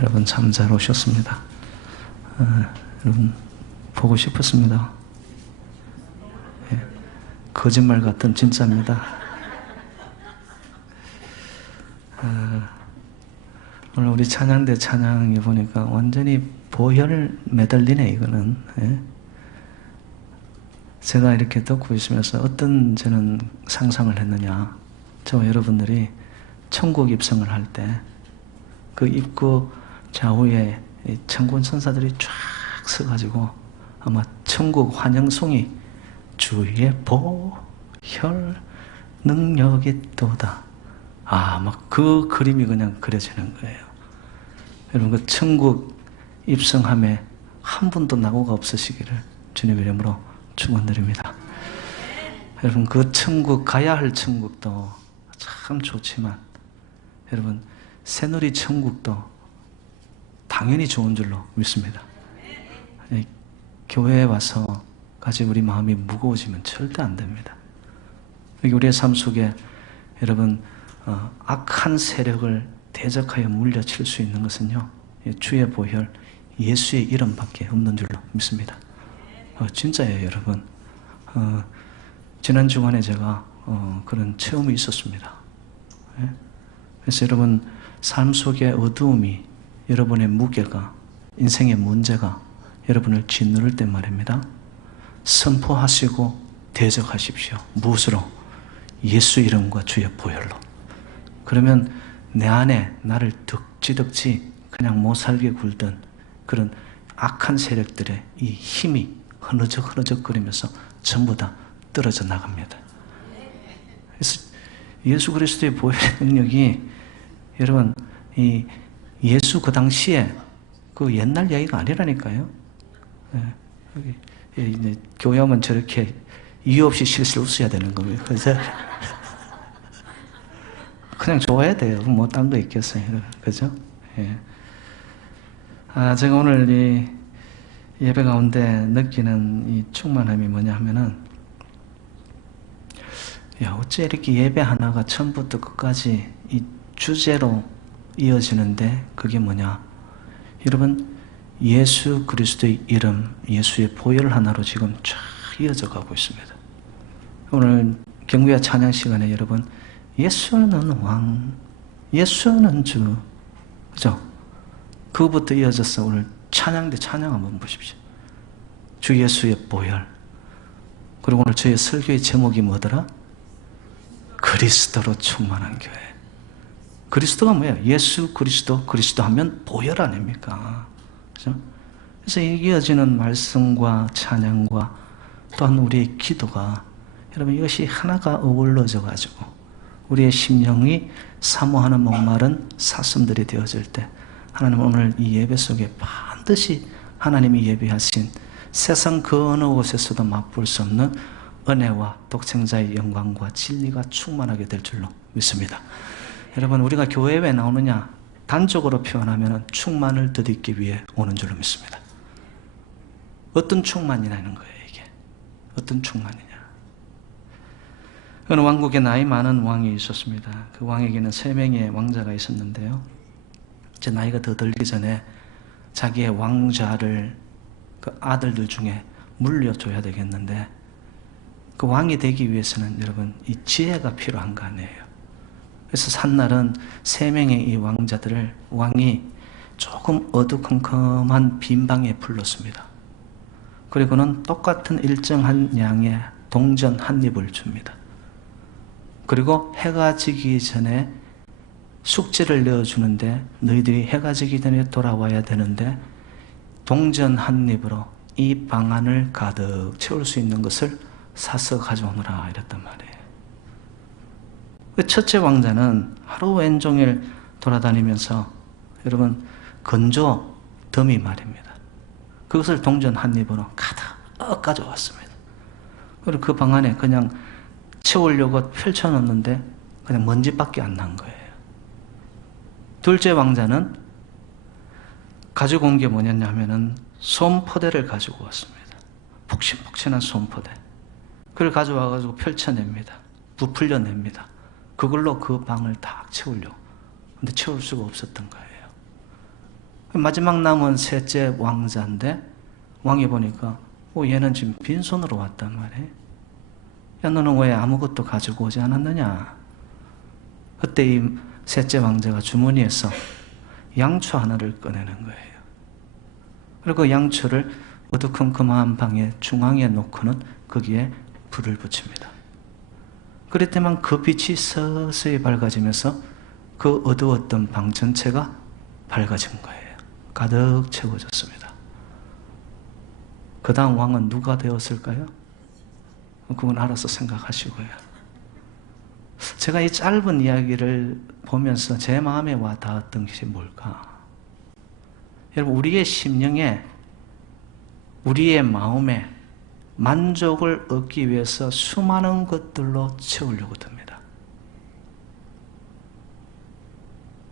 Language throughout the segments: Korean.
여러분 참 잘 오셨습니다. 여러분 보고 싶었습니다. 예, 거짓말 같은 진짜입니다. 오늘 우리 찬양대 찬양에 보니까 완전히 보혈 매달리네 이거는. 예? 제가 이렇게 듣고 있으면서 어떤 저는 상상을 했느냐, 저와 여러분들이 천국 입성을 할 때 그 입구 좌우에 천군 천사들이 쫙 서가지고 아마 천국 환영송이 주의 보혈 능력이 또다, 막 그 그림이 그냥 그려지는 거예요. 여러분 그 천국 입성함에 한 분도 낙오가 없으시기를 주님의 이름으로 축원드립니다. 여러분 그 천국, 가야 할 천국도 참 좋지만 여러분 새누리 천국도 당연히 좋은 줄로 믿습니다. 교회에 와서 가지 우리 마음이 무거워지면 절대 안 됩니다. 우리의 삶 속에 여러분 악한 세력을 대적하여 물려칠 수 있는 것은요, 주의 보혈 예수의 이름밖에 없는 줄로 믿습니다. 진짜예요 여러분. 지난 주간에 제가 그런 체험이 있었습니다. 그래서 여러분 삶 속의 어두움이, 여러분의 무게가, 인생의 문제가 여러분을 짓누를 때 말입니다, 선포하시고 대적하십시오. 무엇으로? 예수 이름과 주의 보혈로. 그러면 내 안에 나를 덕지덕지 그냥 못 살게 굴던 그런 악한 세력들의 이 힘이 흐느적흐느적거리면서 전부 다 떨어져 나갑니다. 그래서 예수 그리스도의 보혈의 능력이 여러분 이 예수 그 당시에 그 옛날 얘기가 아니라니까요. 이제 교회 오면 저렇게 이유 없이 실실 웃어야 되는 겁니다. 그래서 그냥 좋아야 돼요. 뭐 딴 거 있겠어요. 그죠? 예. 제가 오늘 이 예배 가운데 느끼는 이 충만함이 뭐냐 하면은, 어째 이렇게 예배 하나가 처음부터 끝까지 이 주제로 이어지는데, 그게 뭐냐? 여러분, 예수 그리스도의 이름, 예수의 보혈 하나로 지금 쫙 이어져 가고 있습니다. 오늘 경배와 찬양 시간에 여러분, 예수는 왕, 예수는 주, 그죠? 그거부터 이어져서 오늘 찬양대 찬양 한번 보십시오. 주 예수의 보혈. 그리고 오늘 저의 설교의 제목이 뭐더라? 그리스도로 충만한 교회. 그리스도가 뭐예요? 예수 그리스도, 그리스도 하면 보혈 아닙니까? 그죠? 그래서 이어지는 말씀과 찬양과 또한 우리의 기도가, 여러분 이것이 하나가 어우러져 가지고 우리의 심령이 사모하는 목마른 사슴들이 되어질 때, 하나님은 오늘 이 예배 속에 반드시 하나님이 예비하신 세상 그 어느 곳에서도 맛볼 수 없는 은혜와 독생자의 영광과 진리가 충만하게 될 줄로 믿습니다. 여러분 우리가 교회에 왜 나오느냐? 단적으로 표현하면 충만을 덧입기 위해 오는 줄로 믿습니다. 어떤 충만이라는 거예요 이게? 어떤 충만이냐? 어느 왕국에 나이 많은 왕이 있었습니다. 그 왕에게는 3명의 왕자가 있었는데요, 제 나이가 더 들기 전에 자기의 왕좌를 그 아들들 중에 물려줘야 되겠는데, 그 왕이 되기 위해서는 여러분 이 지혜가 필요한 거 아니에요. 그래서 산날은 3명의 이 왕자들을 왕이 조금 어두컴컴한 빈 방에 불렀습니다. 그리고는 똑같은 일정한 양의 동전 한 입을 줍니다. 그리고 해가 지기 전에 숙제를 내어주는데, 너희들이 해가 지기 전에 돌아와야 되는데 동전 한 입으로 이 방 안을 가득 채울 수 있는 것을 사서 가져오너라 이랬단 말이에요. 그 첫째 왕자는 하루 왼종일 돌아다니면서 여러분 건조 더미 말입니다, 그것을 동전 한 입으로 가득 가져왔습니다. 그리고 그 방 안에 그냥 채우려고 펼쳐놓는데 그냥 먼지밖에 안 난 거예요. 둘째 왕자는 가지고 온 게 뭐냐면은 솜포대를 가지고 왔습니다. 폭신폭신한 솜포대. 그걸 가져와가지고 펼쳐냅니다. 부풀려냅니다. 그걸로 그 방을 다 채우려고. 근데 채울 수가 없었던 거예요. 마지막 남은 셋째 왕자인데 왕이 보니까 얘는 지금 빈손으로 왔단 말이에요. 야, 너는 왜 아무것도 가지고 오지 않았느냐? 그때 이 셋째 왕자가 주머니에서 양초 하나를 꺼내는 거예요. 그리고 그 양초를 어두컴컴한 방의 중앙에 놓고는 거기에 불을 붙입니다. 그럴 때만 그 빛이 서서히 밝아지면서 그 어두웠던 방 전체가 밝아진 거예요. 가득 채워졌습니다. 그 다음 왕은 누가 되었을까요? 그건 알아서 생각하시고요. 제가 이 짧은 이야기를 보면서 제 마음에 와 닿았던 것이 뭘까? 여러분, 우리의 심령에, 우리의 마음에 만족을 얻기 위해서 수많은 것들로 채우려고 듭니다.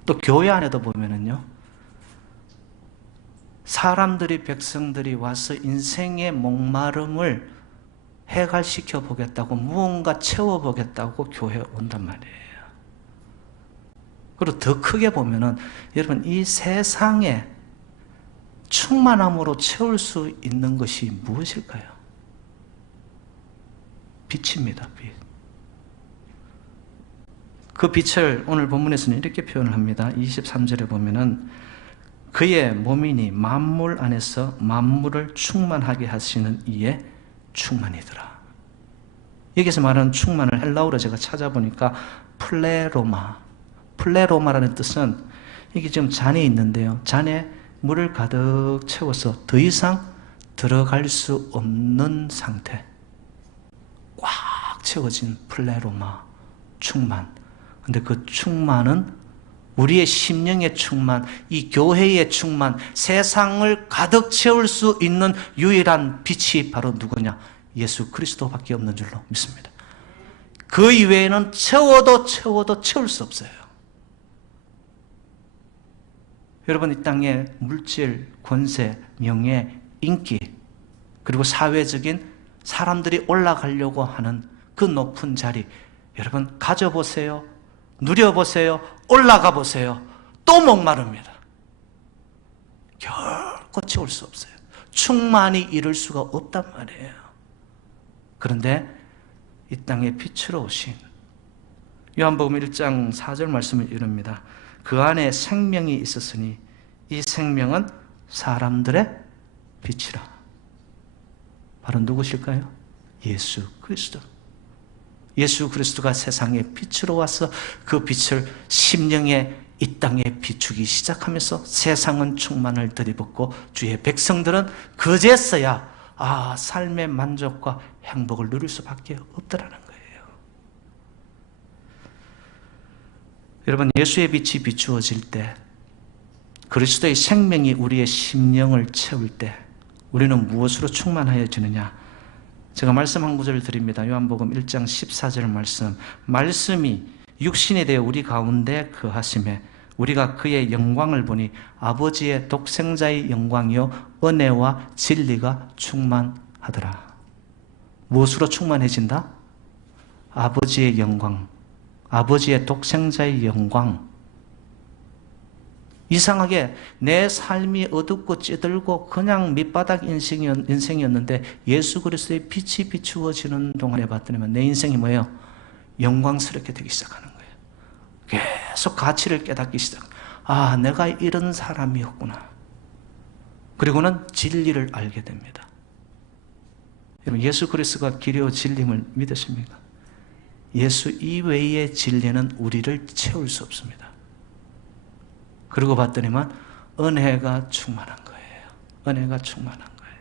또 교회 안에도 보면은요, 사람들이, 백성들이 와서 인생의 목마름을 해갈시켜 보겠다고, 무언가 채워보겠다고 교회에 온단 말이에요. 그리고 더 크게 보면은, 여러분, 이 세상에 충만함으로 채울 수 있는 것이 무엇일까요? 빛입니다, 빛. 그 빛을 오늘 본문에서는 이렇게 표현을 합니다. 23절에 보면은, 그의 몸이니 만물 안에서 만물을 충만하게 하시는 이의 충만이더라. 여기서 말하는 충만을 헬라어로 제가 찾아보니까 플레로마라는 뜻은, 이게 지금 잔이 있는데요, 잔에 물을 가득 채워서 더 이상 들어갈 수 없는 상태, 꽉 채워진 플레로마, 충만. 근데 그 충만은 우리의 심령의 충만, 이 교회의 충만, 세상을 가득 채울 수 있는 유일한 빛이 바로 누구냐? 예수 그리스도밖에 없는 줄로 믿습니다. 그 이외에는 채워도 채울 수 없어요. 여러분, 이 땅에 물질, 권세, 명예, 인기, 그리고 사회적인 사람들이 올라가려고 하는 그 높은 자리, 여러분 가져보세요. 누려보세요. 올라가 보세요. 또 목마릅니다. 결코 채울 수 없어요. 충만히 이룰 수가 없단 말이에요. 그런데 이 땅에 빛으로 오신 요한복음 1장 4절 말씀을 이룹니다. 그 안에 생명이 있었으니 이 생명은 사람들의 빛이라. 바로 누구실까요? 예수 그리스도. 예수 그리스도가 세상에 빛으로 와서 그 빛을 심령의 이 땅에 비추기 시작하면서 세상은 충만을 들이붓고 주의 백성들은 그제서야 삶의 만족과 행복을 누릴 수밖에 없더라는 거예요. 여러분, 예수의 빛이 비추어질 때, 그리스도의 생명이 우리의 심령을 채울 때 우리는 무엇으로 충만하여지느냐? 제가 말씀 한 구절을 드립니다. 요한복음 1장 14절 말씀. 말씀이 육신이 되어 우리 가운데 거하심에 우리가 그의 영광을 보니 아버지의 독생자의 영광이요 은혜와 진리가 충만하더라. 무엇으로 충만해진다? 아버지의 영광, 아버지의 독생자의 영광. 이상하게 내 삶이 어둡고 찌들고 그냥 밑바닥 인생이었는데 예수 그리스도의 빛이 비추어지는 동안에 봤더니만 내 인생이 뭐예요? 영광스럽게 되기 시작하는 거예요. 계속 가치를 깨닫기 시작. 내가 이런 사람이었구나. 그리고는 진리를 알게 됩니다. 여러분, 예수 그리스도가 길이요 진리임을 믿으십니까? 예수 이외의 진리는 우리를 채울 수 없습니다. 그러고 봤더니만 은혜가 충만한 거예요. 은혜가 충만한 거예요.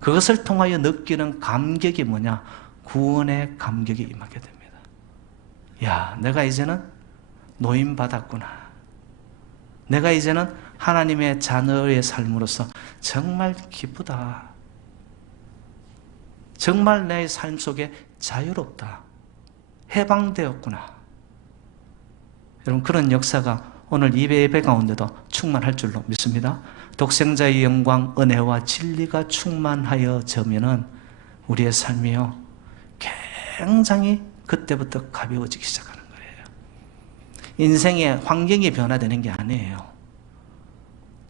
그것을 통하여 느끼는 감격이 뭐냐? 구원의 감격이 임하게 됩니다. 야, 내가 이제는 노임 받았구나. 내가 이제는 하나님의 자녀의 삶으로서 정말 기쁘다. 정말 내 삶 속에 자유롭다. 해방되었구나. 여러분, 그런 역사가 오늘 이 예배 가운데도 충만할 줄로 믿습니다. 독생자의 영광, 은혜와 진리가 충만하여지면은 우리의 삶이요 굉장히 그때부터 가벼워지기 시작하는 거예요. 인생의 환경이 변화되는 게 아니에요.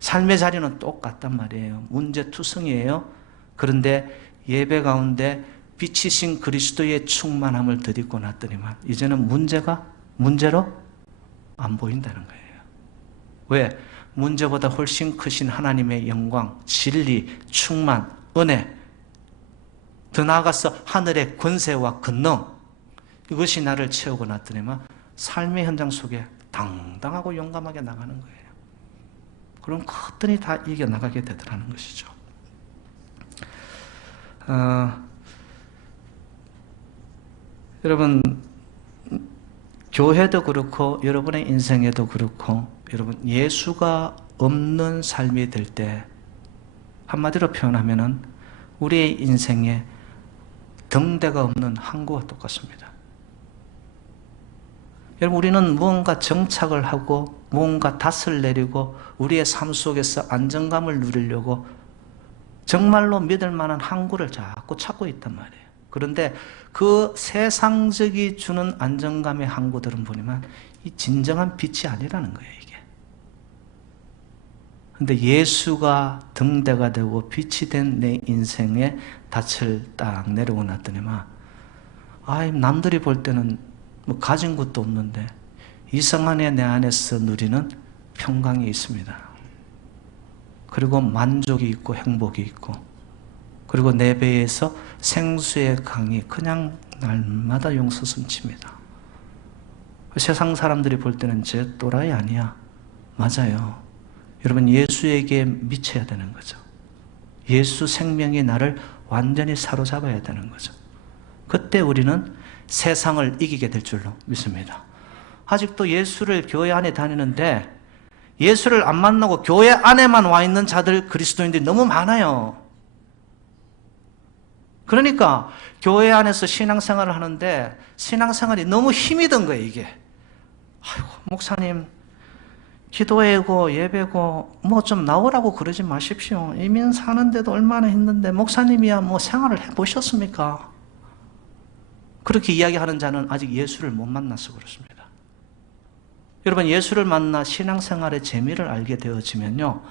삶의 자리는 똑같단 말이에요. 문제투성이에요. 그런데 예배 가운데 빛이신 그리스도의 충만함을 덧입고 났더니만 이제는 문제로 안 보인다는 거예요. 왜? 문제보다 훨씬 크신 하나님의 영광, 진리, 충만, 은혜, 더 나아가서 하늘의 권세와 권능, 이것이 나를 채우고 났더니만 삶의 현장 속에 당당하고 용감하게 나가는 거예요. 그럼 그것들이 다 이겨나가게 되더라는 것이죠. 여러분, 교회도 그렇고 여러분의 인생에도 그렇고 여러분 예수가 없는 삶이 될 때 한마디로 표현하면은 우리의 인생에 등대가 없는 항구와 똑같습니다. 여러분 우리는 무언가 정착을 하고 무언가 닷을 내리고 우리의 삶 속에서 안정감을 누리려고 정말로 믿을 만한 항구를 자꾸 찾고 있단 말이에요. 그런데 그 세상적이 주는 안정감의 항구들은 보니만 이 진정한 빛이 아니라는 거예요, 이게. 근데 예수가 등대가 되고 빛이 된 내 인생에 닻을 딱 내리고 났더니만 남들이 볼 때는 뭐 가진 것도 없는데 이상하게 내 안에서 누리는 평강이 있습니다. 그리고 만족이 있고 행복이 있고 그리고 내 배에서 생수의 강이 그냥 날마다 용서슴칩니다. 세상 사람들이 볼 때는 쟤 또라이 아니야. 맞아요. 여러분 예수에게 미쳐야 되는 거죠. 예수 생명이 나를 완전히 사로잡아야 되는 거죠. 그때 우리는 세상을 이기게 될 줄로 믿습니다. 아직도 예수를 교회 안에 다니는데 예수를 안 만나고 교회 안에만 와 있는 자들 그리스도인들이 너무 많아요. 그러니까 교회 안에서 신앙생활을 하는데 신앙생활이 너무 힘이 든 거예요, 이게. 아이고, 목사님 기도회고 예배고 뭐 좀 나오라고 그러지 마십시오. 이민 사는데도 얼마나 힘든데 목사님이야 뭐 생활을 해보셨습니까? 그렇게 이야기하는 자는 아직 예수를 못 만나서 그렇습니다. 여러분 예수를 만나 신앙생활의 재미를 알게 되어지면요,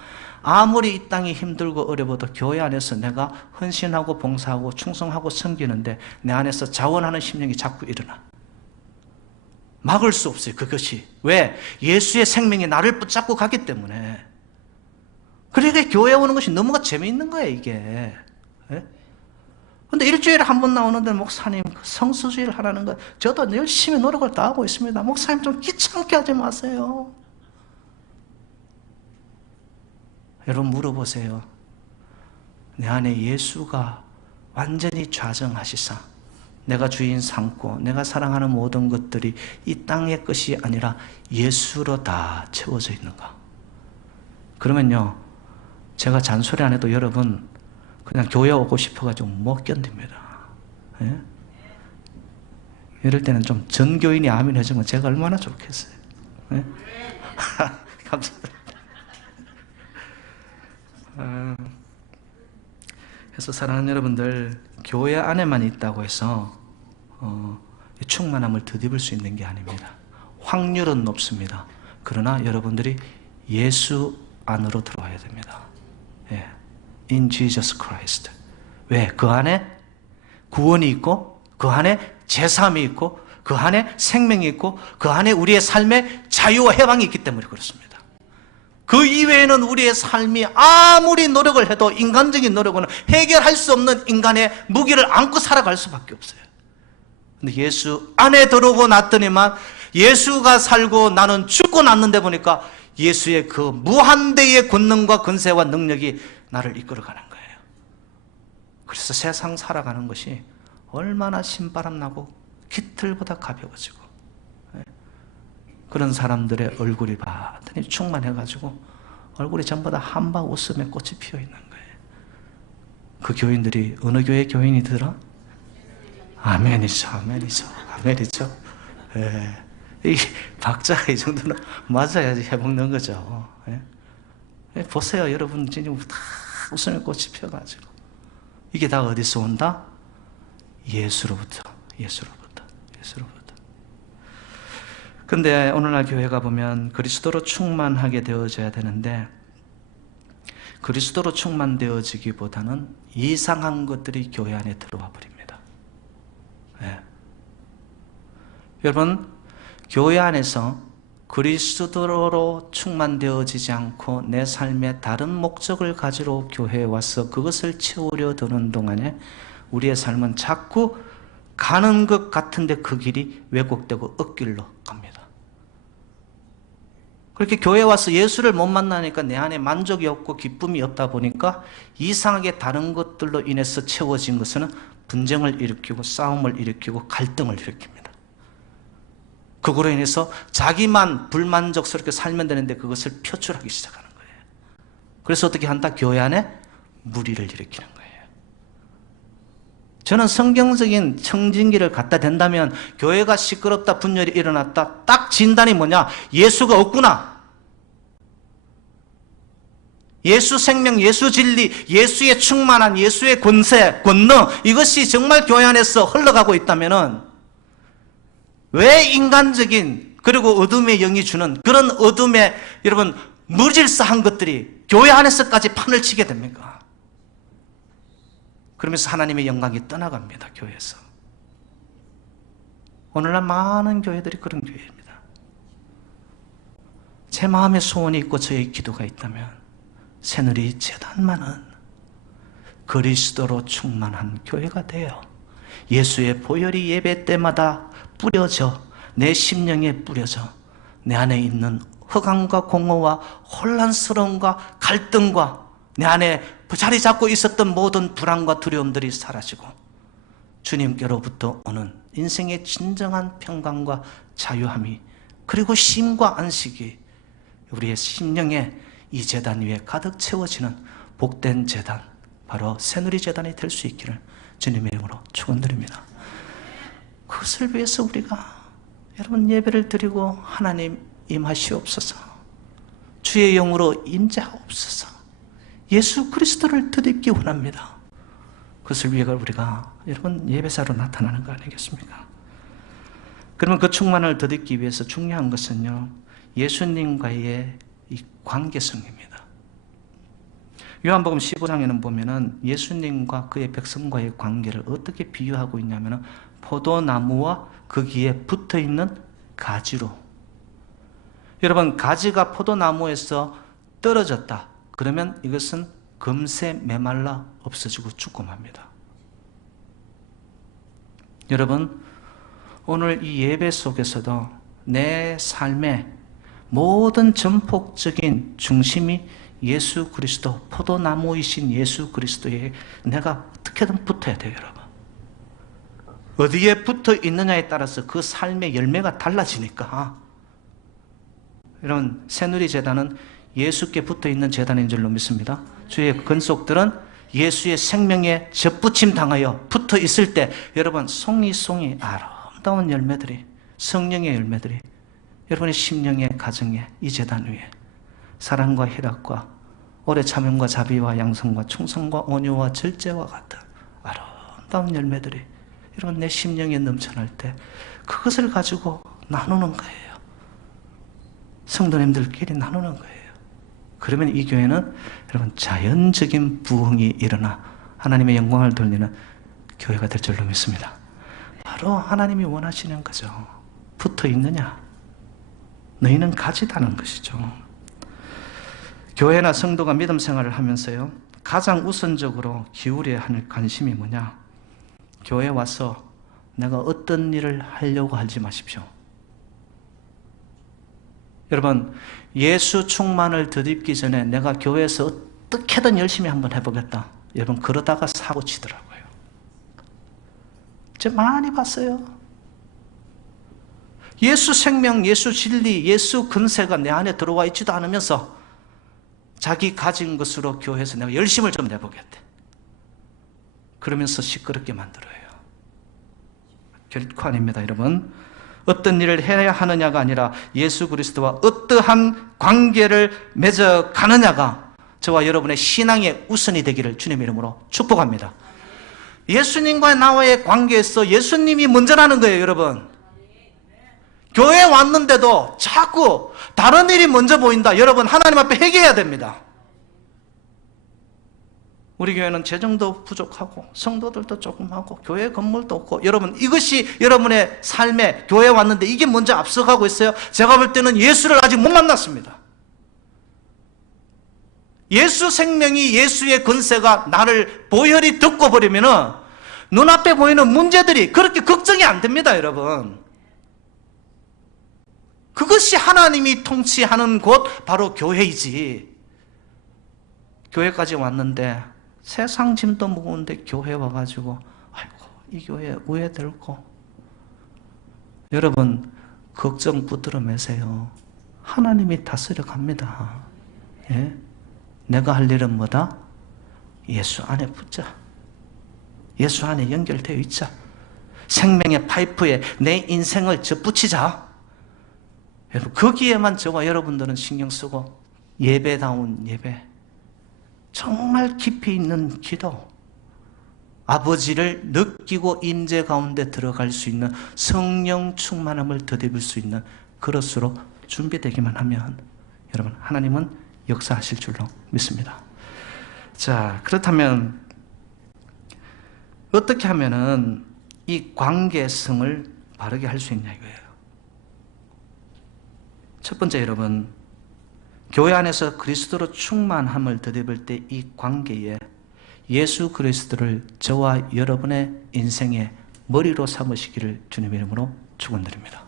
아무리 이 땅이 힘들고 어려워도 교회 안에서 내가 헌신하고 봉사하고 충성하고 섬기는데 내 안에서 자원하는 심령이 자꾸 일어나. 막을 수 없어요, 그것이. 왜? 예수의 생명이 나를 붙잡고 가기 때문에. 그러니까 교회 오는 것이 너무가 재미있는 거예요, 이게. 근데 일주일에 한 번 나오는데 목사님 성수주의를 하라는 거 저도 열심히 노력을 다하고 있습니다. 목사님 좀 귀찮게 하지 마세요. 여러분 물어보세요. 내 안에 예수가 완전히 좌정하시사 내가 주인 삼고 내가 사랑하는 모든 것들이 이 땅의 것이 아니라 예수로 다 채워져 있는가? 그러면요, 제가 잔소리 안 해도 여러분 그냥 교회 오고 싶어가지고 못 견딥니다. 예? 이럴 때는 좀 전교인이 아멘 해주면 제가 얼마나 좋겠어요. 예? 감사합니다. 그래서 사랑하는 여러분들, 교회 안에만 있다고 해서 충만함을 덧입을 수 있는 게 아닙니다. 확률은 높습니다. 그러나 여러분들이 예수 안으로 들어와야 됩니다. 예. In Jesus Christ. 왜? 그 안에 구원이 있고 그 안에 제삼이 있고 그 안에 생명이 있고 그 안에 우리의 삶의 자유와 해방이 있기 때문에 그렇습니다. 그 이외에는 우리의 삶이 아무리 노력을 해도 인간적인 노력은 해결할 수 없는 인간의 무기를 안고 살아갈 수밖에 없어요. 근데 예수 안에 들어오고 났더니만 예수가 살고 나는 죽고 났는데 보니까 예수의 그 무한대의 권능과 권세와 능력이 나를 이끌어가는 거예요. 그래서 세상 살아가는 것이 얼마나 신바람 나고 깃털보다 가벼워지고, 그런 사람들의 얼굴이 반드시 충만해가지고 얼굴이 전부 다 한방 웃음에 꽃이 피어 있는 거예요. 그 교인들이 어느 교회 교인이더라? 아멘이죠, 아멘이죠, 아멘이죠. 예. 이 박자가 이 정도는 맞아야지 해먹는 거죠. 예. 보세요, 여러분 지금 다 웃음에 꽃이 피어가지고 이게 다 어디서 온다? 예수로부터, 예수로부터, 예수로부터. 근데 오늘날 교회가 보면 그리스도로 충만하게 되어져야 되는데 그리스도로 충만되어지기보다는 이상한 것들이 교회 안에 들어와 버립니다. 네. 여러분, 교회 안에서 그리스도로 충만되어지지 않고 내 삶에 다른 목적을 가지러 교회에 와서 그것을 채우려 드는 동안에 우리의 삶은 자꾸 가는 것 같은데 그 길이 왜곡되고 엇길로 갑니다. 그렇게 교회에 와서 예수를 못 만나니까 내 안에 만족이 없고 기쁨이 없다 보니까 이상하게 다른 것들로 인해서 채워진 것은 분쟁을 일으키고 싸움을 일으키고 갈등을 일으킵니다. 그거로 인해서 자기만 불만족스럽게 살면 되는데 그것을 표출하기 시작하는 거예요. 그래서 어떻게 한다? 교회 안에 무리를 일으키는 거예요. 저는 성경적인 청진기를 갖다 댄다면 교회가 시끄럽다, 분열이 일어났다, 딱 진단이 뭐냐? 예수가 없구나. 예수 생명, 예수 진리, 예수의 충만한 예수의 권세, 권능, 이것이 정말 교회 안에서 흘러가고 있다면은 왜 인간적인 그리고 어둠의 영이 주는 그런 어둠의 여러분 무질서한 것들이 교회 안에서까지 판을 치게 됩니까? 그러면서 하나님의 영광이 떠나갑니다. 교회에서. 오늘날 많은 교회들이 그런 교회입니다. 제 마음의 소원이 있고 저의 기도가 있다면 새누리 재단만은 그리스도로 충만한 교회가 되어 예수의 보혈이 예배 때마다 뿌려져 내 심령에 뿌려져 내 안에 있는 허강과 공허와 혼란스러움과 갈등과 내 안에 자리 잡고 있었던 모든 불안과 두려움들이 사라지고 주님께로부터 오는 인생의 진정한 평강과 자유함이 그리고 쉼과 안식이 우리의 심령에 이 제단 위에 가득 채워지는 복된 제단, 바로 새누리 제단이 될 수 있기를 주님의 이름으로 축원드립니다. 그것을 위해서 우리가 여러분 예배를 드리고 하나님 임하시옵소서, 주의 영으로 임재하옵소서, 예수 그리스도를 드립기 원합니다. 그것을 위해 우리가 여러분 예배사로 나타나는 거 아니겠습니까? 그러면 그 충만을 드립기 위해서 중요한 것은요, 예수님과의 이 관계성입니다. 요한복음 15장에는 보면은 예수님과 그의 백성과의 관계를 어떻게 비유하고 있냐면은 포도나무와 거기에 붙어있는 가지로. 여러분, 가지가 포도나무에서 떨어졌다 그러면 이것은 금세 메말라 없어지고 죽고 맙니다. 여러분, 오늘 이 예배 속에서도 내 삶의 모든 전폭적인 중심이 예수 그리스도, 포도나무이신 예수 그리스도에 내가 어떻게든 붙어야 돼요, 여러분. 어디에 붙어 있느냐에 따라서 그 삶의 열매가 달라지니까. 여러분, 새누리 제단은 예수께 붙어 있는 제단인 줄로 믿습니다. 주의 근속들은 예수의 생명에 접붙임 당하여 붙어 있을 때 여러분 송이 아름다운 열매들이, 성령의 열매들이 여러분의 심령의 가정에, 이 제단 위에 사랑과 희락과 오래 참음과 자비와 양성과 충성과 온유와 절제와 같은 아름다운 열매들이 여러분 내 심령에 넘쳐날 때 그것을 가지고 나누는 거예요. 성도님들끼리 나누는 거예요. 그러면 이 교회는 여러분 자연적인 부흥이 일어나 하나님의 영광을 돌리는 교회가 될 줄로 믿습니다. 바로 하나님이 원하시는 거죠. 붙어 있느냐? 너희는 가지다는 것이죠. 교회나 성도가 믿음 생활을 하면서요, 가장 우선적으로 기울여야 할 관심이 뭐냐? 교회에 와서 내가 어떤 일을 하려고 하지 마십시오. 여러분, 예수 충만을 덧입기 전에 내가 교회에서 어떻게든 열심히 한번 해보겠다. 여러분, 그러다가 사고 치더라고요. 제가 많이 봤어요. 예수 생명, 예수 진리, 예수 근세가 내 안에 들어와 있지도 않으면서 자기 가진 것으로 교회에서 내가 열심을 좀 내보겠대. 그러면서 시끄럽게 만들어요. 결코 아닙니다, 여러분. 어떤 일을 해야 하느냐가 아니라 예수 그리스도와 어떠한 관계를 맺어가느냐가 저와 여러분의 신앙의 우선이 되기를 주님의 이름으로 축복합니다. 예수님과 나와의 관계에서 예수님이 먼저라는 거예요, 여러분. 교회에 왔는데도 자꾸 다른 일이 먼저 보인다. 여러분, 하나님 앞에 회개해야 됩니다. 우리 교회는 재정도 부족하고 성도들도 조금 하고 교회 건물도 없고, 여러분 이것이 여러분의 삶에 교회에 왔는데 이게 먼저 앞서가고 있어요. 제가 볼 때는 예수를 아직 못 만났습니다. 예수 생명이, 예수의 권세가 나를 보혈이 덮고 버리면은 눈앞에 보이는 문제들이 그렇게 걱정이 안 됩니다, 여러분. 그것이 하나님이 통치하는 곳 바로 교회이지. 교회까지 왔는데 세상 짐도 무거운데 교회 와가지고 아이고 이 교회 우회될고. 여러분 걱정 붙들어 매세요. 하나님이 다스려 갑니다. 예? 내가 할 일은 뭐다? 예수 안에 붙자. 예수 안에 연결되어 있자. 생명의 파이프에 내 인생을 접붙이자. 여러분 거기에만 저와 여러분들은 신경 쓰고 예배다운 예배, 정말 깊이 있는 기도, 아버지를 느끼고 임재 가운데 들어갈 수 있는 성령 충만함을 더입을 수 있는 그릇으로 준비되기만 하면 여러분 하나님은 역사하실 줄로 믿습니다. 자, 그렇다면 어떻게 하면은 이 관계성을 바르게 할 수 있냐 이거예요. 첫 번째, 여러분 교회 안에서 그리스도로 충만함을 덧입을 때 이 관계에 예수 그리스도를 저와 여러분의 인생의 머리로 삼으시기를 주님의 이름으로 축원드립니다.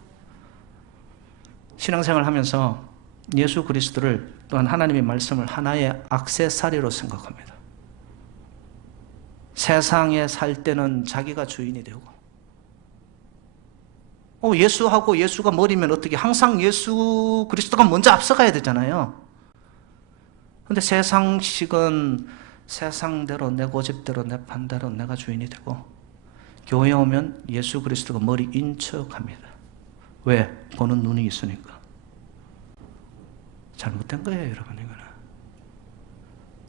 신앙생활 하면서 예수 그리스도를 또한 하나님의 말씀을 하나의 액세서리로 생각합니다. 세상에 살 때는 자기가 주인이 되고, 예수하고 예수가 머리면 어떻게, 항상 예수 그리스도가 먼저 앞서가야 되잖아요. 근데 세상식은 세상대로, 내 고집대로, 내 판대로 내가 주인이 되고, 교회 오면 예수 그리스도가 머리인 척합니다. 왜? 보는 눈이 있으니까. 잘못된 거예요, 여러분. 이거는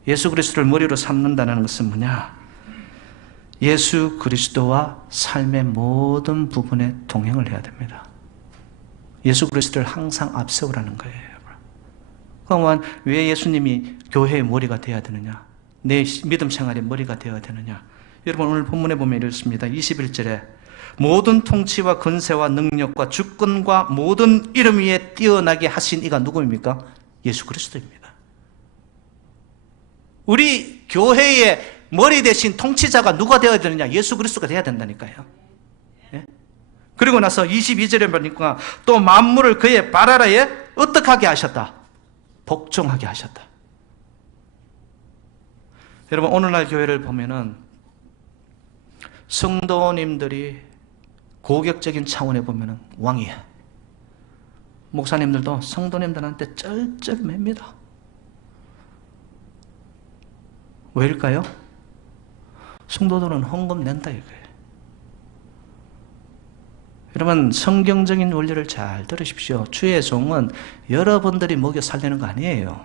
예수 그리스도를 머리로 삼는다는 것은 뭐냐? 예수 그리스도와 삶의 모든 부분에 동행을 해야 됩니다. 예수 그리스도를 항상 앞세우라는 거예요. 그러면 왜 예수님이 교회의 머리가 되어야 되느냐? 내 믿음 생활의 머리가 되어야 되느냐? 여러분 오늘 본문에 보면 이렇습니다. 21절에 모든 통치와 권세와 능력과 주권과 모든 이름 위에 뛰어나게 하신 이가 누구입니까? 예수 그리스도입니다. 우리 교회의 머리 대신 통치자가 누가 되어야 되느냐? 예수 그리스도가 되어야 된다니까요. 예? 그리고 나서 22절에 보니까 또 만물을 그의 발 아래에 어떻게 하게 하셨다? 복종하게 하셨다. 여러분 오늘날 교회를 보면은 성도님들이 고격적인 차원에 보면은 왕이에요. 목사님들도 성도님들한테 쩔쩔맵니다. 왜일까요? 성도들은 헌금 낸다 이거예요. 여러분 성경적인 원리를 잘 들으십시오. 주의 종은 여러분들이 먹여 살리는 거 아니에요.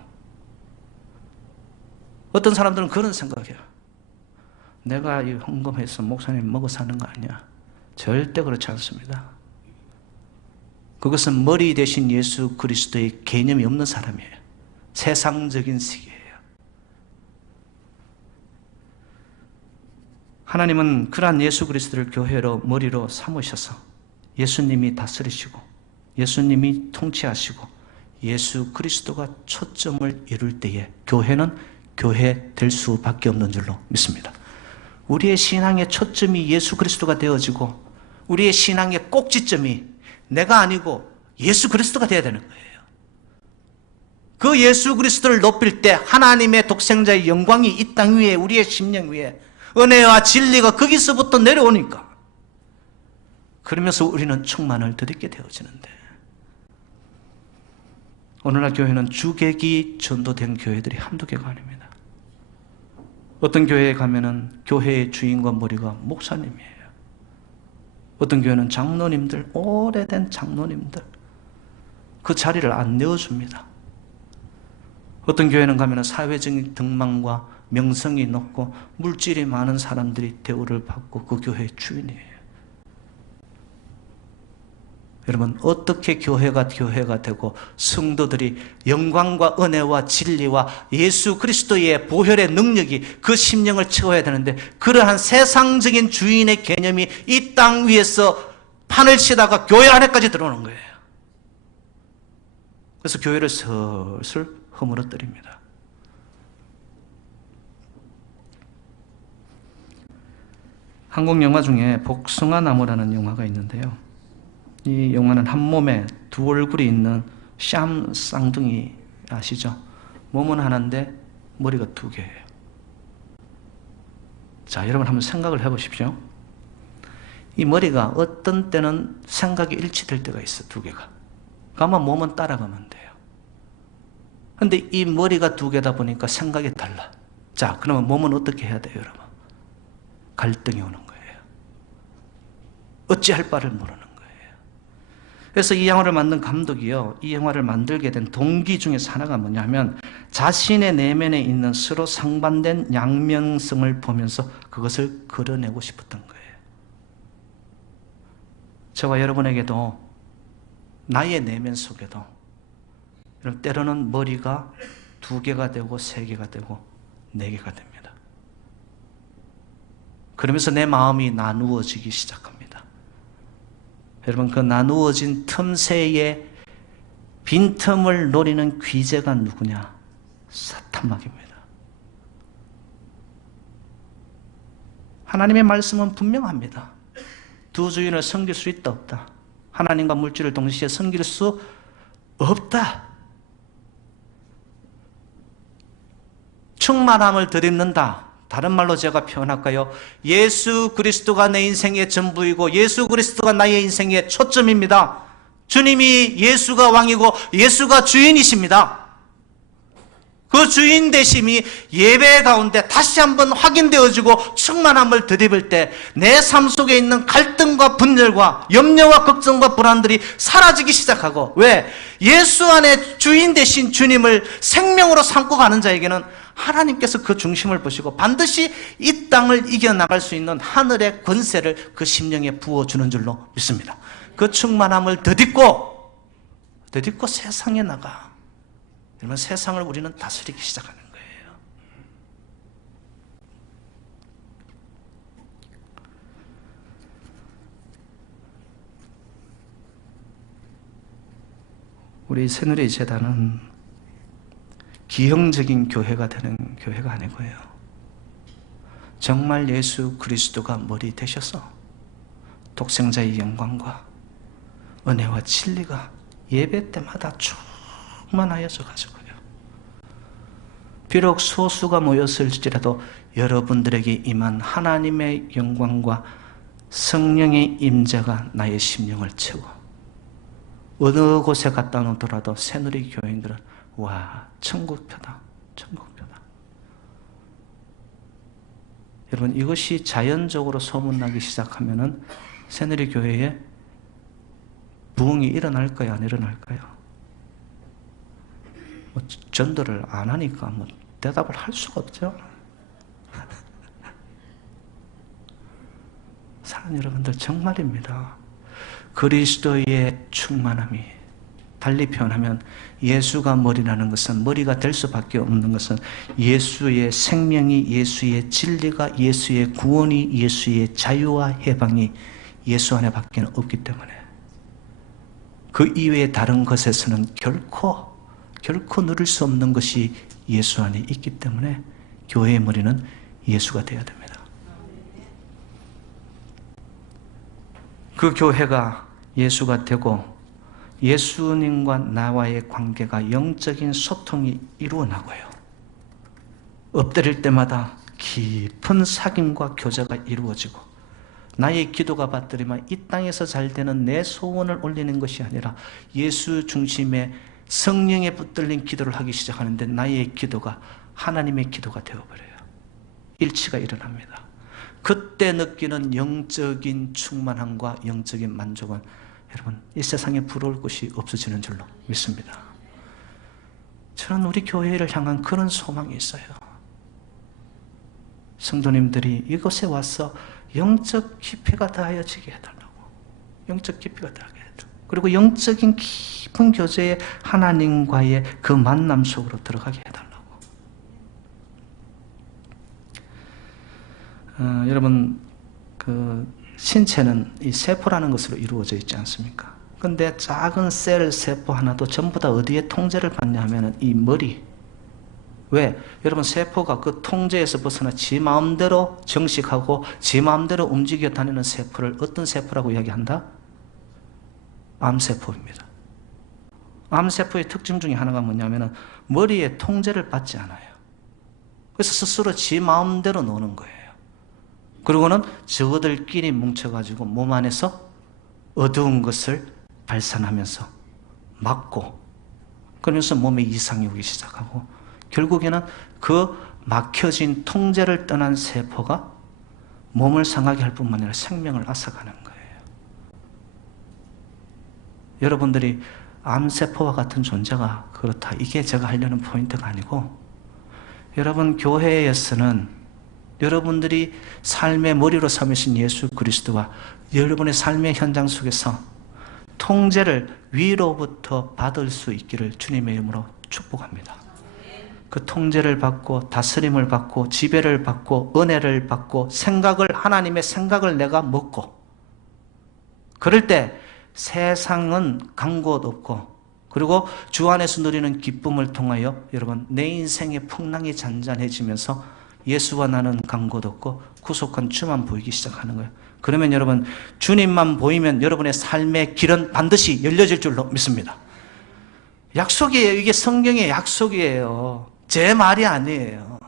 어떤 사람들은 그런 생각이에요. 내가 이 헌금해서 목사님 먹어 사는 거 아니야. 절대 그렇지 않습니다. 그것은 머리 대신 예수 그리스도의 개념이 없는 사람이에요. 세상적인 시기예요. 하나님은 그러한 예수 그리스도를 교회로 머리로 삼으셔서 예수님이 다스리시고 예수님이 통치하시고 예수 그리스도가 초점을 이룰 때에 교회는 교회 될 수밖에 없는 줄로 믿습니다. 우리의 신앙의 초점이 예수 그리스도가 되어지고 우리의 신앙의 꼭지점이 내가 아니고 예수 그리스도가 되어야 되는 거예요. 그 예수 그리스도를 높일 때 하나님의 독생자의 영광이 이 땅 위에 우리의 심령 위에 은혜와 진리가 거기서부터 내려오니까 그러면서 우리는 충만을 덧입게 되어지는데 오늘날 교회는 주객이 전도된 교회들이 한두 개가 아닙니다. 어떤 교회에 가면은 교회의 주인과 머리가 목사님이에요. 어떤 교회는 장로님들, 오래된 장로님들 그 자리를 안 내어줍니다. 어떤 교회는 가면은 사회적인 등망과 명성이 높고 물질이 많은 사람들이 대우를 받고 그 교회의 주인이에요. 여러분, 어떻게 교회가 되고 성도들이 영광과 은혜와 진리와 예수 그리스도의 보혈의 능력이 그 심령을 채워야 되는데, 그러한 세상적인 주인의 개념이 이 땅 위에서 판을 치다가 교회 안에까지 들어오는 거예요. 그래서 교회를 슬슬 허물어뜨립니다. 한국 영화 중에 복숭아나무라는 영화가 있는데요. 이 영화는 한 몸에 두 얼굴이 있는 샴 쌍둥이 아시죠? 몸은 하나인데 머리가 두 개예요. 자, 여러분 한번 생각을 해보십시오. 이 머리가 어떤 때는 생각이 일치될 때가 있어, 두 개가. 그러면 몸은 따라가면 돼요. 근데 이 머리가 두 개다 보니까 생각이 달라. 자, 그러면 몸은 어떻게 해야 돼요, 여러분? 갈등이 오는 거예요. 어찌할 바를 모르는 거예요. 그래서 이 영화를 만든 감독이요, 이 영화를 만들게 된 동기 중에서 하나가 뭐냐면, 자신의 내면에 있는 서로 상반된 양면성을 보면서 그것을 걸어내고 싶었던 거예요. 저와 여러분에게도 나의 내면 속에도 때로는 머리가 두 개가 되고 세 개가 되고 네 개가 됩니다. 그러면서 내 마음이 나누어지기 시작합니다. 여러분, 그 나누어진 틈새에 빈틈을 노리는 귀재가 누구냐? 사탄마귀입니다. 하나님의 말씀은 분명합니다. 두 주인을 섬길 수 있다 없다? 하나님과 물질을 동시에 섬길 수 없다. 충만함을 덧입는다. 다른 말로 제가 표현할까요? 예수 그리스도가 내 인생의 전부이고 예수 그리스도가 나의 인생의 초점입니다. 주님이 예수가 왕이고 예수가 주인이십니다. 그 주인 되심이 예배 가운데 다시 한번 확인되어지고 충만함을 덧입을 때 내 삶 속에 있는 갈등과 분열과 염려와 걱정과 불안들이 사라지기 시작하고, 왜? 예수 안에 주인 되신 주님을 생명으로 삼고 가는 자에게는 하나님께서 그 중심을 보시고 반드시 이 땅을 이겨나갈 수 있는 하늘의 권세를 그 심령에 부어주는 줄로 믿습니다. 그 충만함을 덧입고 세상에 나가. 그러면 세상을 우리는 다스리기 시작하는 거예요. 우리 새누리 재단은 기형적인 교회가 되는 교회가 아니고요. 정말 예수 그리스도가 머리 되셔서 독생자의 영광과 은혜와 진리가 예배 때마다 충만하여져 가지고요. 비록 소수가 모였을지라도 여러분들에게 임한 하나님의 영광과 성령의 임재가 나의 심령을 채워 어느 곳에 갔다 오더라도 새누리 교인들은 와, 천국표다, 천국표다. 여러분, 이것이 자연적으로 소문나기 시작하면은 새누리 교회에 부흥이 일어날까요, 안 일어날까요? 전도를 안 하니까 대답을 할 수가 없죠. 사랑하는 여러분들, 정말입니다. 그리스도의 충만함이, 달리 표현하면 예수가 머리라는 것은, 머리가 될 수밖에 없는 것은 예수의 생명이, 예수의 진리가, 예수의 구원이, 예수의 자유와 해방이 예수 안에 밖에는 없기 때문에, 그 이외의 다른 것에서는 결코 누릴 수 없는 것이 예수 안에 있기 때문에 교회의 머리는 예수가 되어야 됩니다. 그 교회가 예수가 되고 예수님과 나와의 관계가 영적인 소통이 이루어나고요. 엎드릴 때마다 깊은 사귐과 교제가 이루어지고, 나의 기도가 받들이면 이 땅에서 잘 되는 내 소원을 올리는 것이 아니라 예수 중심의 성령에 붙들린 기도를 하기 시작하는데 나의 기도가 하나님의 기도가 되어버려요. 일치가 일어납니다. 그때 느끼는 영적인 충만함과 영적인 만족은 여러분, 이 세상에 부러울 것이 없어지는 줄로 믿습니다. 저는 우리 교회를 향한 그런 소망이 있어요. 성도님들이 이곳에 와서 영적 깊이가 더하여지게 해달라고. 영적 깊이가 더하게 해달라고. 그리고 영적인 깊은 교제에 하나님과의 그 만남 속으로 들어가게 해달라고. 여러분, 그 신체는 이 세포라는 것으로 이루어져 있지 않습니까? 근데 작은 셀 세포 하나도 전부 다 어디에 통제를 받냐 하면은 이 머리. 왜? 여러분, 세포가 그 통제에서 벗어나 지 마음대로 정식하고 지 마음대로 움직여 다니는 세포를 어떤 세포라고 이야기한다? 암세포입니다. 암세포의 특징 중에 하나가 뭐냐면은 머리에 통제를 받지 않아요. 그래서 스스로 지 마음대로 노는 거예요. 그리고는 저들끼리 뭉쳐가지고 몸 안에서 어두운 것을 발산하면서 막고, 그러면서 몸에 이상이 오기 시작하고, 결국에는 그 막혀진 통제를 떠난 세포가 몸을 상하게 할 뿐만 아니라 생명을 앗아가는 거예요. 여러분들이 암세포와 같은 존재가 그렇다, 이게 제가 하려는 포인트가 아니고, 여러분, 교회에서는 여러분들이 삶의 머리로 삼으신 예수 그리스도와 여러분의 삶의 현장 속에서 통제를 위로부터 받을 수 있기를 주님의 이름으로 축복합니다. 그 통제를 받고 다스림을 받고 지배를 받고 은혜를 받고 하나님의 생각을 내가 먹고, 그럴 때 세상은 간 곳 없고, 그리고 주 안에서 누리는 기쁨을 통하여 여러분, 내 인생의 풍랑이 잔잔해지면서 예수와 나는 간 곳 없고 구속한 주만 보이기 시작하는 거예요. 그러면 여러분, 주님만 보이면 여러분의 삶의 길은 반드시 열려질 줄로 믿습니다. 약속이에요. 이게 성경의 약속이에요. 제 말이 아니에요.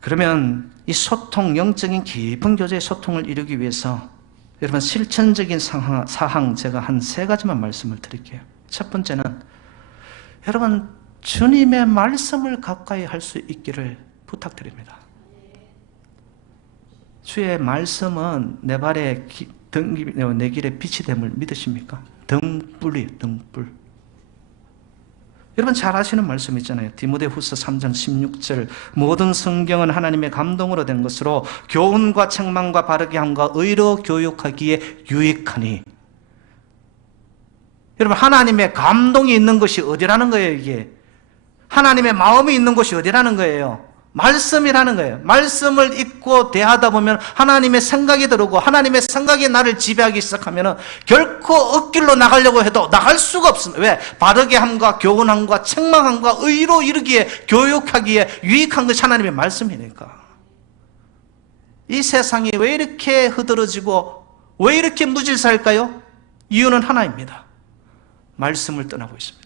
그러면 이 소통, 영적인 깊은 교제의 소통을 이루기 위해서 여러분, 실천적인 사항 제가 한 3가지만 말씀을 드릴게요. 첫 번째는 여러분, 주님의 말씀을 가까이 할 수 있기를 부탁드립니다. 주의 말씀은 내 발에 내 길에 빛이 됨을 믿으십니까? 등불이에요, 등불. 여러분 잘 아시는 말씀 있잖아요. 디모데후서 3장 16절, 모든 성경은 하나님의 감동으로 된 것으로 교훈과 책망과 바르게 함과 의로 교육하기에 유익하니. 여러분, 하나님의 감동이 있는 것이 어디라는 거예요? 이게 하나님의 마음이 있는 곳이 어디라는 거예요? 말씀이라는 거예요. 말씀을 읽고 대하다 보면 하나님의 생각이 들어오고, 하나님의 생각이 나를 지배하기 시작하면 결코 엇길로 나가려고 해도 나갈 수가 없습니다. 왜? 바르게 함과 교훈함과 책망함과 의로 이르기에 교육하기에 유익한 것이 하나님의 말씀이니까. 이 세상이 왜 이렇게 흐드러지고 왜 이렇게 무질서할까요? 이유는 하나입니다. 말씀을 떠나고 있습니다.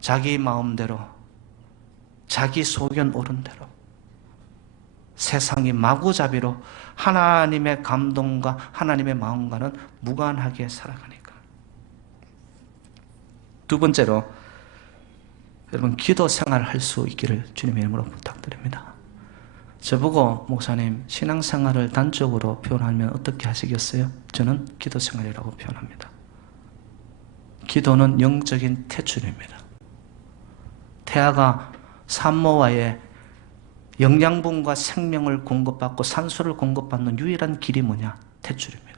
자기 마음대로, 자기 소견 옳은 대로, 세상이 마구잡이로 하나님의 감동과 하나님의 마음과는 무관하게 살아가니까. 두 번째로, 여러분, 기도 생활을 할 수 있기를 주님의 이름으로 부탁드립니다. 저보고 목사님, 신앙생활을 단적으로 표현하면 어떻게 하시겠어요? 저는 기도 생활이라고 표현합니다. 기도는 영적인 탯줄입니다. 태아가 산모와의 영양분과 생명을 공급받고 산소를 공급받는 유일한 길이 뭐냐? 탯줄입니다.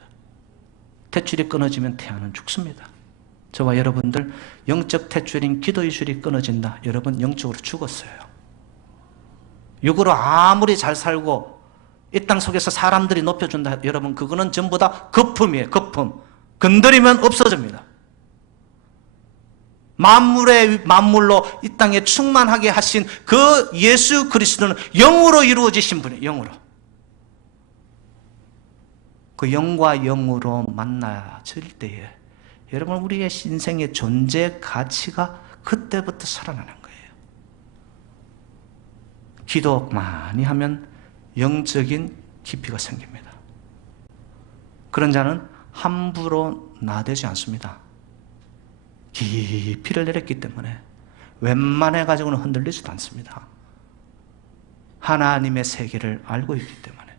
탯줄이 끊어지면 태아는 죽습니다. 저와 여러분들 영적 탯줄인 기도의 줄이 끊어진다. 여러분 영적으로 죽었어요. 육으로 아무리 잘 살고 이 땅 속에서 사람들이 높여준다. 여러분 그거는 전부 다 거품이에요. 거품. 건드리면 없어집니다. 만물의 만물로 이 땅에 충만하게 하신 그 예수 그리스도는 영으로 이루어지신 분이에요. 영으로. 그 영과 영으로 만나질 때에 여러분 우리의 인생의 존재 가치가 그때부터 살아나는 거예요. 기도 많이 하면 영적인 깊이가 생깁니다. 그런 자는 함부로 나대지 않습니다. 깊이를 내렸기 때문에 웬만해가지고는 흔들리지도 않습니다. 하나님의 세계를 알고 있기 때문에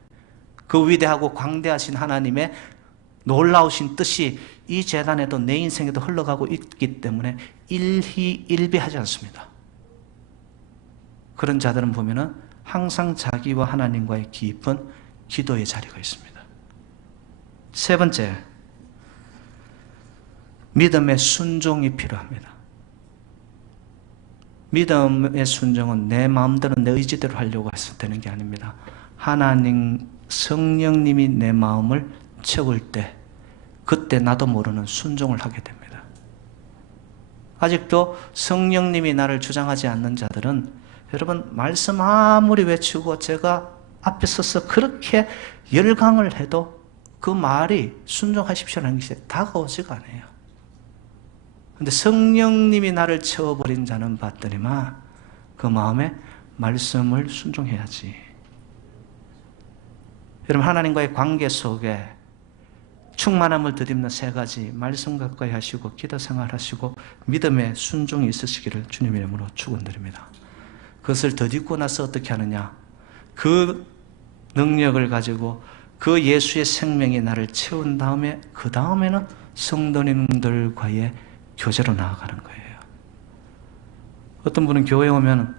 그 위대하고 광대하신 하나님의 놀라우신 뜻이 이 재단에도 내 인생에도 흘러가고 있기 때문에 일희일비하지 않습니다. 그런 자들은 보면은 항상 자기와 하나님과의 깊은 기도의 자리가 있습니다. 세 번째, 믿음의 순종이 필요합니다. 믿음의 순종은 내 마음대로 내 의지대로 하려고 해서 되는 게 아닙니다. 하나님 성령님이 내 마음을 채울 때 그때 나도 모르는 순종을 하게 됩니다. 아직도 성령님이 나를 주장하지 않는 자들은 여러분 말씀 아무리 외치고 제가 앞에 서서 그렇게 열강을 해도 그 말이 순종하십시오라는 것이 다가오지가 않아요. 근데 성령님이 나를 채워버린 자는 봤더니만 그 마음에 말씀을 순종해야지. 여러분 하나님과의 관계 속에 충만함을 덧입는 세 가지 말씀 가까이 하시고 기도 생활하시고 믿음의 순종이 있으시기를 주님의 이름으로 축원드립니다. 그것을 덧입고 나서 어떻게 하느냐? 그 능력을 가지고 그 예수의 생명이 나를 채운 다음에 그 다음에는 성도님들과의 교제로 나아가는 거예요. 어떤 분은 교회 오면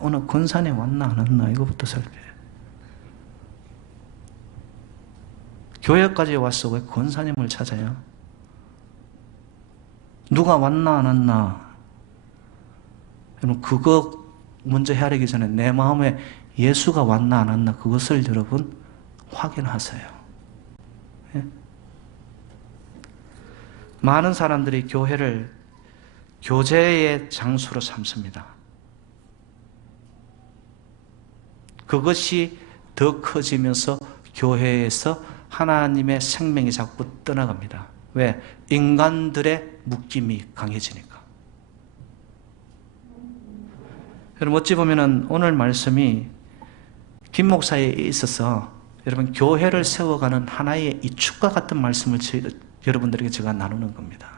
오늘 권산에 왔나 안 왔나 이거부터 살펴요. 교회까지 와서 왜 권사님을 찾아요? 누가 왔나 안 왔나? 여러분 그거 먼저 헤아리기 전에 내 마음에 예수가 왔나 안 왔나 그것을 여러분 확인하세요. 예? 많은 사람들이 교회를 교제의 장소로 삼습니다. 그것이 더 커지면서 교회에서 하나님의 생명이 자꾸 떠나갑니다. 왜? 인간들의 묶임이 강해지니까. 여러분 어찌 보면 오늘 말씀이 김 목사에 있어서 여러분 교회를 세워가는 하나의 이 축과 같은 말씀을 여러분들에게 제가 나누는 겁니다.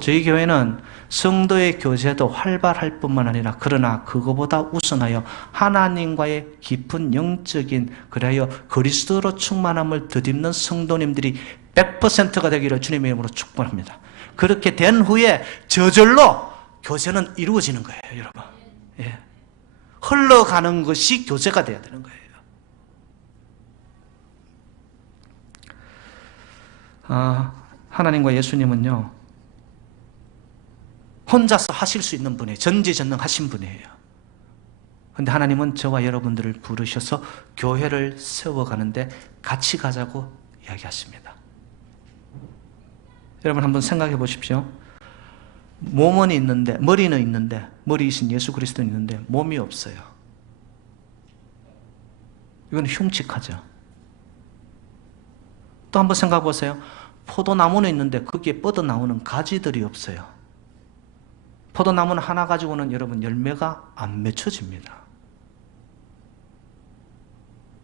저희 교회는 성도의 교제도 활발할 뿐만 아니라 그러나 그거보다 우선하여 하나님과의 깊은 영적인 그래야 그리스도로 충만함을 덧입는 성도님들이 100%가 되기를 주님의 이름으로 축복합니다. 그렇게 된 후에 저절로 교제는 이루어지는 거예요, 여러분. 예. 흘러가는 것이 교제가 돼야 되는 거예요. 하나님과 예수님은요, 혼자서 하실 수 있는 분이에요. 전지전능하신 분이에요. 그런데 하나님은 저와 여러분들을 부르셔서 교회를 세워가는데 같이 가자고 이야기하십니다. 여러분 한번 생각해 보십시오. 몸은 있는데, 머리는 있는데, 머리이신 예수 그리스도는 있는데 몸이 없어요. 이건 흉측하죠. 또 한번 생각해 보세요. 포도나무는 있는데 거기에 뻗어나오는 가지들이 없어요. 포도나무는 하나 가지고는 여러분 열매가 안 맺혀집니다.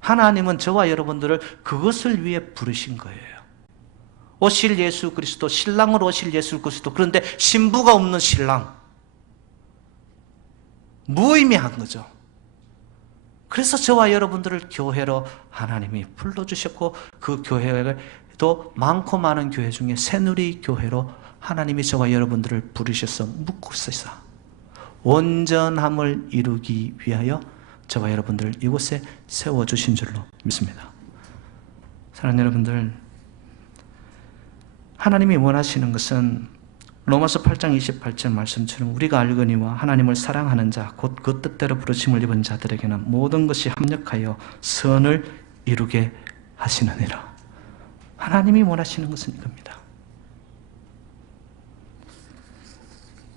하나님은 저와 여러분들을 그것을 위해 부르신 거예요. 오실 예수 그리스도, 신랑으로 오실 예수 그리스도. 그런데 신부가 없는 신랑. 무의미한 거죠. 그래서 저와 여러분들을 교회로 하나님이 불러주셨고 그 교회도 많고 많은 교회 중에 새누리 교회로 하나님이 저와 여러분들을 부르셔서 묶고 있어서 온전함을 이루기 위하여 저와 여러분들을 이곳에 세워주신 줄로 믿습니다. 사랑하는 여러분들, 하나님이 원하시는 것은 로마서 8장 28절 말씀처럼 우리가 알거니와 하나님을 사랑하는 자, 곧 그 뜻대로 부르심을 입은 자들에게는 모든 것이 합력하여 선을 이루게 하시느니라. 하나님이 원하시는 것은 이겁니다.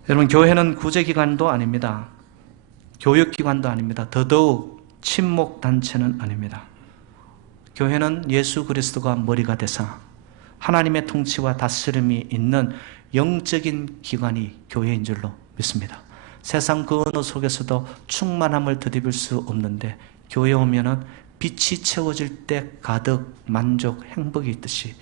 여러분, 교회는 구제기관도 아닙니다. 교육기관도 아닙니다. 더더욱 친목단체는 아닙니다. 교회는 예수 그리스도가 머리가 되사 하나님의 통치와 다스림이 있는 영적인 기관이 교회인 줄로 믿습니다. 세상 그 어느 속에서도 충만함을 덧입을 수 없는데 교회에 오면은 빛이 채워질 때 가득 만족, 행복이 있듯이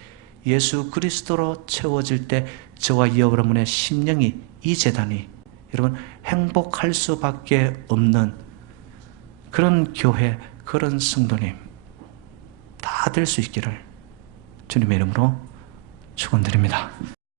예수 그리스도로 채워질 때 저와 여러분의 심령이, 이 재단이 여러분 행복할 수밖에 없는 그런 교회, 그런 성도님 다 될 수 있기를 주님의 이름으로 축원드립니다.